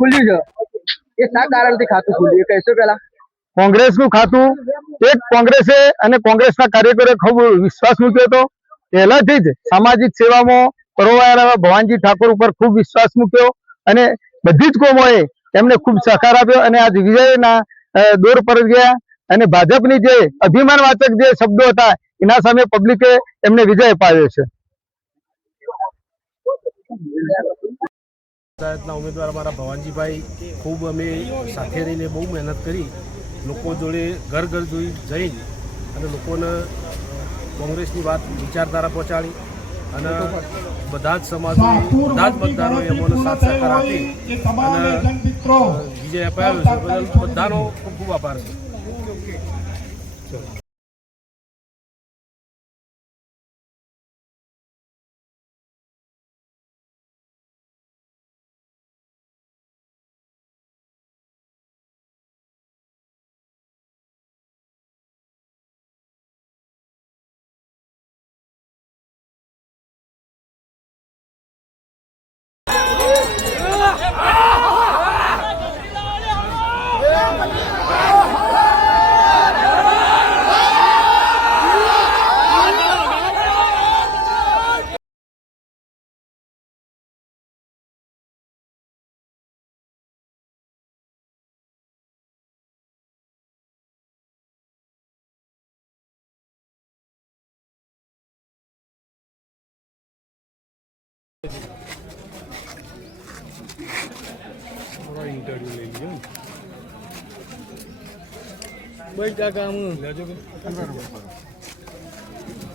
ખુલ્યું છે એ શા કારણથી ખાતું ખુલ્યું એ કહેશો પેલા? કોંગ્રેસનું ખાતું એક કોંગ્રેસે અને કોંગ્રેસના કાર્યકરોએ ખૂબ વિશ્વાસ મૂક્યો હતો. પહેલાથી જ સામાજિક સેવામાં પરોવાયેલા ભવાનજી ઠાકોર ઉપર ખૂબ વિશ્વાસ મૂક્યો અને બધી જ કોમોએ એમને ખૂબ સહકાર આપ્યો અને આજ વિજયના દોર પર ગયા અને ભાજપની જે અભિમાનવાચક જે શબ્દો હતા એના સામે પબ્લિકે એમને વિજય અપાવ્યો છે. પંચાયતના ઉમેદવાર અમારા ભવાનજીભાઈ ખૂબ અમે સાથે રહીને બહુ મહેનત કરી, લોકો જોડે ઘર ઘર જઈ અને લોકોને કોંગ્રેસની વાત વિચારધારા પહોંચાડી અને બધા જ સમાજોએ બધા જ મતદારોએ અમને સાથ સહકાર આપી અને વિજય અપાવ્યો છે. બદલ બધાનો ખૂબ ખૂબ આભાર છે. ઇન્ટરવ્યુ લઈ લીધો ભાઈ કાકા લેજો કે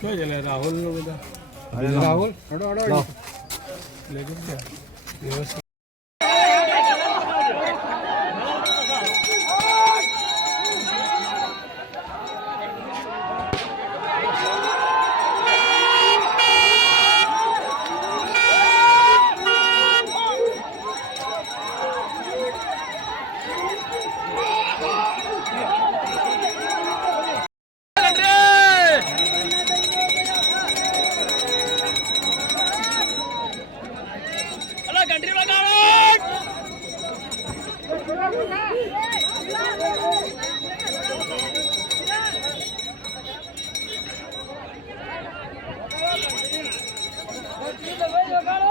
કઈ છે રાહુલ નો બધા રાહુલ લેજો વ્યવસ્થિત Vamos,